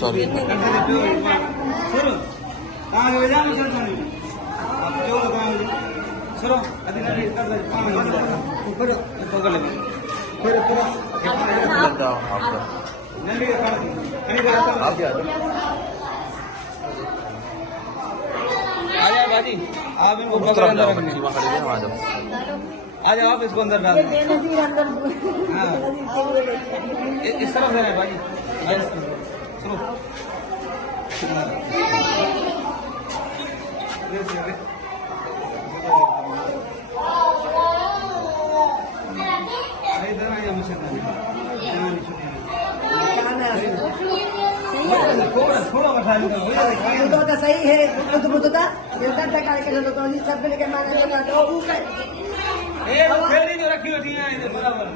Sorry बाजी आप इनको पकड़ अंदर रखने आ जाओ आप इसको अंदर डाल दो। हाँ इस तरफ से बाजी सुनो थोड़ा तो सही है सब लेके मांगा रखी होती है बराबर।